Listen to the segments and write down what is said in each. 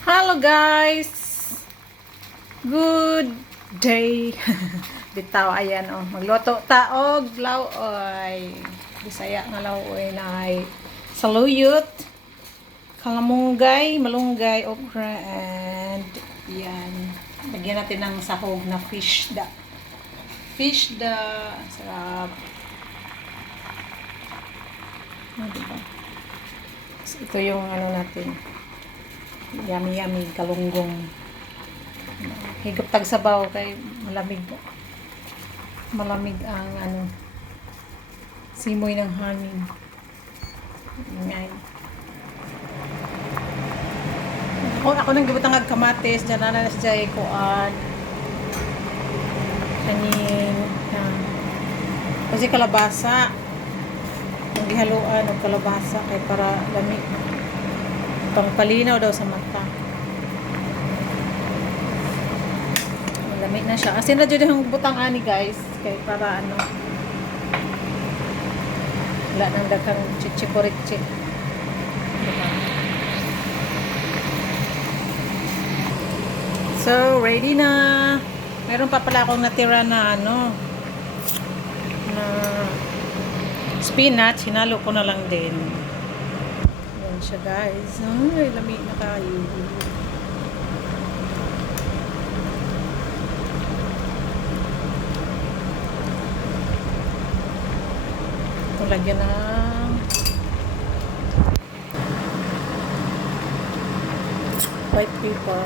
Hello guys! Good day! Bitaw, ayan oh. Magluto taog, laoy. Bisaya nga laoy na ay saluyot, kalamunggay, malunggay, okra, and yan. Lagyan natin ng sahog na fish da. Fish da. Sarap. Diba? Ito yung ano natin. Yummy yummy kalunggong. Higop tag sabaw kay malamig. Malamig ang ano simoy ng hangin. Ingay. Ako nang gibutang ag kamatis, diyan na siya kuan. Kanin kasi kalabasa. Ang gihaluan og kalabasa kay para lamig. Pangpalinaw daw sa mata. Malamig na siya. Asin na dyan yung butang ani guys. Kaya para ano. Wala nang daghang chichiporichi. Diba? So, ready na. Meron pa pala akong natira na ano. Na spinach. Hinalo ko na lang din. Siya guys. Ay, lamig na kayo. Ito lagyan ng white paper.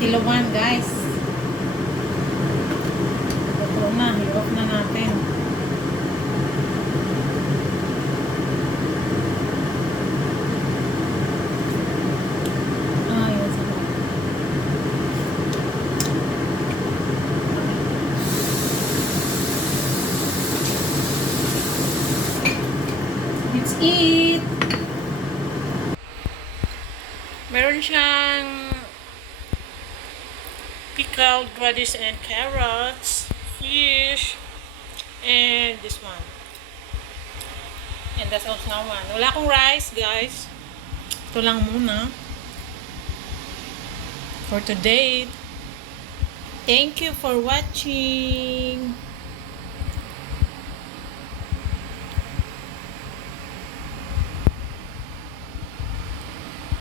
Tilawan guys. Ito na, hirap na natin. Yun sa mga. Let's eat! Meron siyang pickled radish and carrots, fish, and this one. And that's also one. Wala akong rice, guys. Ito lang muna. For today. Thank you for watching.